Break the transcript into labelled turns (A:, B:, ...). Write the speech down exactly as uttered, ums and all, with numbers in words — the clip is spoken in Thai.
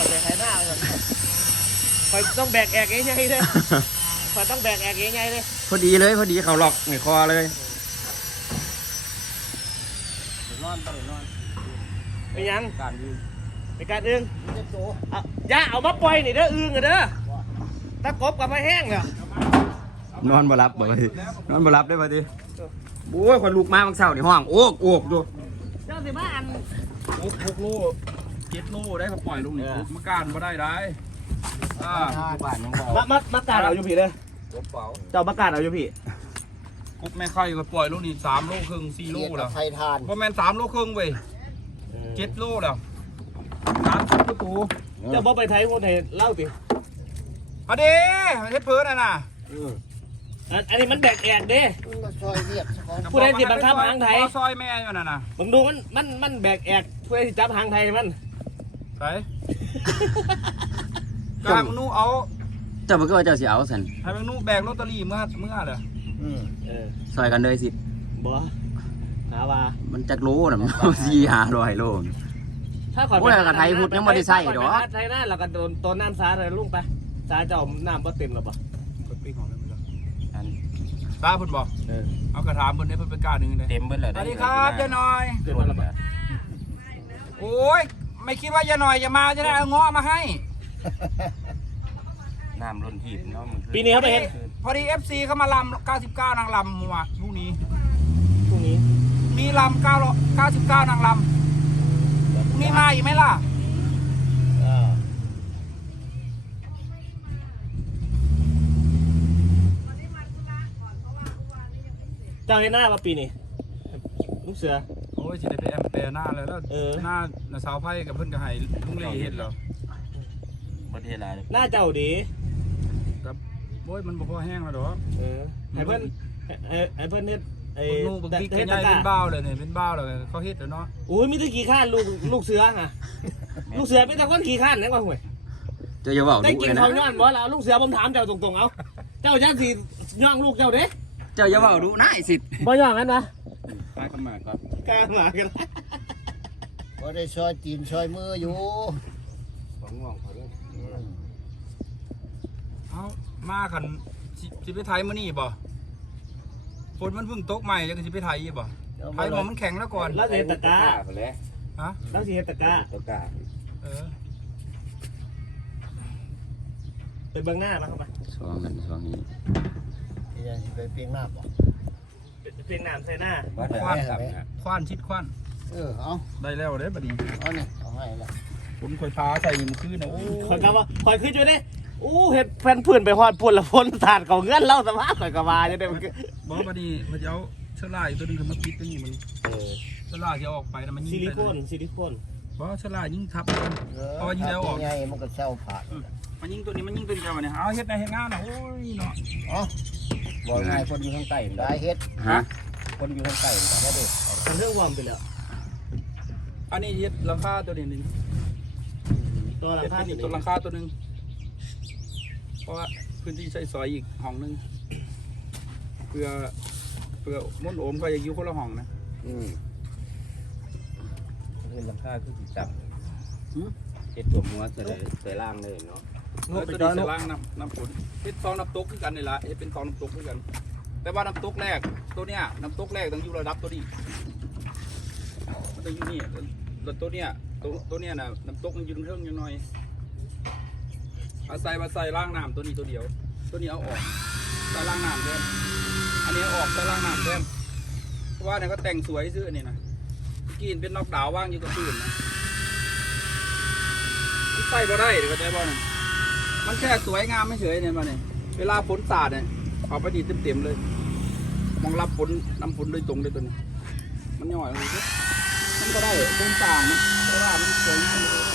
A: ไปไถหน้าเลยคอยต้องแบกแอกง่ายๆเลยคอยต้องแบกแอกง่ายๆเลย
B: พอดีเลยพอดีเขาหลอกในคอเลย
A: นอนไปนอนไปยังการอึ้งไปการอึ้งย่าเอามาปล่อยนี่เด้ออึ้งเด้อตะกบกับมาแห้งเหร
B: อนอนบ่รับบ่ทีนอนบ่รับได้บ่ทีโอ้ยคนลูกมาบางเช้าในห้องโอ้โอกดู
A: เจ้าสิมาอัน
C: หกหกโลเจ็ดโลได้เขาปล่อยลงนี่มาการมาได้ได้อ่า
A: มามามาการเอาอยู่พี่เลยเจ้ามาการเอาอยู่พี่
C: กุ๊กแม่ไข่ก็ปล่อยลงนี่สามโลครึ่งสี่โลแล้ว
D: ไทยทาน
C: เพราะแม่สามโลครึ่งเว้ยเจ็ดโลแล้วสามสิบประตู
A: เจ้าบ่ไปไทยคนไทยเล่าสิ
C: เอาดิเฮ็ดเพิ่นน่ะนะ
A: อันนี้มันแบกแอกเด้ผู้ใดสิบังคับหางไทย
C: ซอยแม่อยู่น่ะนะ
A: มึงดูมันมันมันแบกแอกผู้ใดสิจับหางไทยมัน
C: ไปกลางนู้เอา
B: เจ้าบ่ก็ว่าเจ้าสิเอาซั่น
C: ให้มึงนู้แบกลอตเตอรี่เมื่อเมื่อเหรอ
A: อืมเออ
B: ซอยกันเลยสิ
A: บ่หาว่า
B: มันจักโลน่ะมันสี่ ห้าร้อยโล
A: ถ้าขอ
B: โอ้ยกระไทยพุทธยังบ่ได้ใส่ดอก
A: ไทยนั่นแล้วก็โดนตัวน้ำสาเลยลุงไปสาเจ้าน้ำบ่เต็มหรอปะ
C: ตาเพิ่นบอกเอากระถางเพิ่นได้เพิ่นไปกล้าหนึ่งเลย
B: เต็มเบิดเลย
C: สวัสดีครับยายหน่อย
A: เต็มแล้วปะ
C: โอ้ยไม่คิดว่ายายหน่อยจะมาจะได้เอาเงาะมาให้
B: น้ำล้นทีบเนาะ
A: ปีนี้เขาไปเห็น
C: พอดี เอฟ ซี เขามาลำเก้าสิบเก้านางลำว่ะพรุ่งนี้
A: พรุ่งนี้
C: มีลำเก้าเก้าสิบเก้านางลำพรุ่งนี้มาอีกไหมล่ะ
A: เจ้าเห็นหน้าป่ะปีนี้ลูกเสือ
C: โอ้ยสิได้ไปแอมแปรหน้าเลยแล้วหน้าหน้าสาวไพ่กับเพื่อนกับไห้ลุงเล่เห็นเหรอ
B: ประเทศอะไร
A: หน้าเจ้าดี
C: ครับโอ้ยมันบ่พอแห้งแล้วหรอ
A: เออไอ้เพื่อนไอ้เพื่อนเนี่ยไอ้
C: ลูกบิ๊กเป็นใหญ่เป็นบ้าเลยเนี่ยเป็นบ้าเลยเขาเฮ็ดแล้วเนาะ
A: โอ้ยมีแต่ขี้ข้านลูกลูกเสือฮะลูกเสือเป็นแต่คนขี้ข้านนั่นกว่าห่วย
B: เจ้าอย่าบอก
A: ได้กินเขาย้อนบ่แล้วลูกเสือผมถามเจ้าตรงๆเอาเจ้าจะสิย่องลูกเจ้าเด้
B: เจ้าอย่าบอกดูน่าสิ
A: บ่ย่องกันนะ
B: กล้าขึ้นมาครับ
A: กล้ามากัน
D: ก็ได้ซอยตีนซอยมืออยู่
B: ของง่วงเขาเลย
C: เอามาขันสิไปไทยมื้อนี้บ่ฝนมันเพิ่งตกใหม่จะสิไปไทยบ่ไทยมันแข็งแล้วก่อน
A: แล้วสิเฮ็ดตะกร้า
C: ฮะ
A: แล้วสิเฮ็ดตะกร้า
B: ตะกร้า
C: เออ
A: ไปเบิ่งหน้ามาเข้ามา
B: ช่วงนั้นช่วงนี้
D: ไปเพียงหน้าบ่
A: เพียงน้ำใส่หน้า
C: ควานควานชิดควาน
D: เออเอา
C: ได้แล้วเด้บัดนี้
D: เอาเนี่ยเอาให้ละ
C: ฝนคอยพาใส่มือคืนนะโอ้
A: คอยกะว่าคอยขึ้นอยู่ดิโอ้เห็ดแผ่นพื้นไปหอดปุ่นละฝนสาดเขาเงื่อนเล่าสภาพคอยกะว่าจะได้มัน
C: บอกบัดนี้มันจะเอาเชื้อราอีกตัวนึงมาปิดตัวนี้มันเชื้อราจะออกไปนะมันยิ่ง
A: ซิลิโคนซิลิโคน
C: เพราะเชื้อรายิ่งทับมันเพราะยิ่งแล้วออก
D: ไงมันก็เช่าผ่าน
C: มันยิ่งตัวนี้มันยิ่งตัวเดียวเนี่ยเอาเฮ็ดในเฮ็ดงานนะโอ้ยเนาะ
D: อ๋อบอกไงคนอยู่ข้างใต้ได้เฮ็ด
B: ฮะ
D: คนอยู่ข้างใต้ได้เด็ก
A: มันเรื่องวอมไปแล้ว
C: อันนี้เฮ็ดราคาตัวนี้นึง
A: ตัวราคา
C: ตัวราคาตัวนึงเพราะว่าพื้นที่ใช้ซอยอีกห้องนึงเพื่อเพื่อมุ่นโอมก็อยากอยู่คนละห้องนะ
B: อืมคือราคาคือสิจับเฮ็ดตัวมัวจะได้ใส่ล่างเลยเนาะ
C: ตัวนี้ใส่ล่างน้ำน้ำฝนเฮ็ดซองน้ำตกคือกันนี่ละเฮ็ดเป็นซองน้ำตกคือกันแต่ว่าน้ำตกแรกตัวเนี้ยน้ำตกแรกต้องอยู่ระดับตัวนี้มันต้องอยู่นี่แล้วตัวเนี้ยตัวตัวเนี้ยน่ะน้ำตกมันอยู่เรื่องยังน้อยเอาใส่มาใส่ล่างน้ำตัวนี้ตัวเดียวตัวนี้เอาออกใส่ล่างน้ำแทนอันนี้เอาออกใส่ล่างน้ำแทนเพราะว่าเนี่ยก็แต่งสวยซื้ออันนี้นะกินเป็นนอกดาวว่างอยู่กับพื้นนะใส่บ่ได้เดี๋ยวก็ได้บ่เนี่ยมันแค่สวยงามไม่เฉยเนี่ยมาเนี่ยเวลาฝนสาดเนี่ยเอาไปดีเต็มๆเลยมองรับฝนน้ำฝนโดยตรงเลยตัวนี้มันย่อยมันก็ได้ต้นต่างนะเพราะว่ามันสวยงาม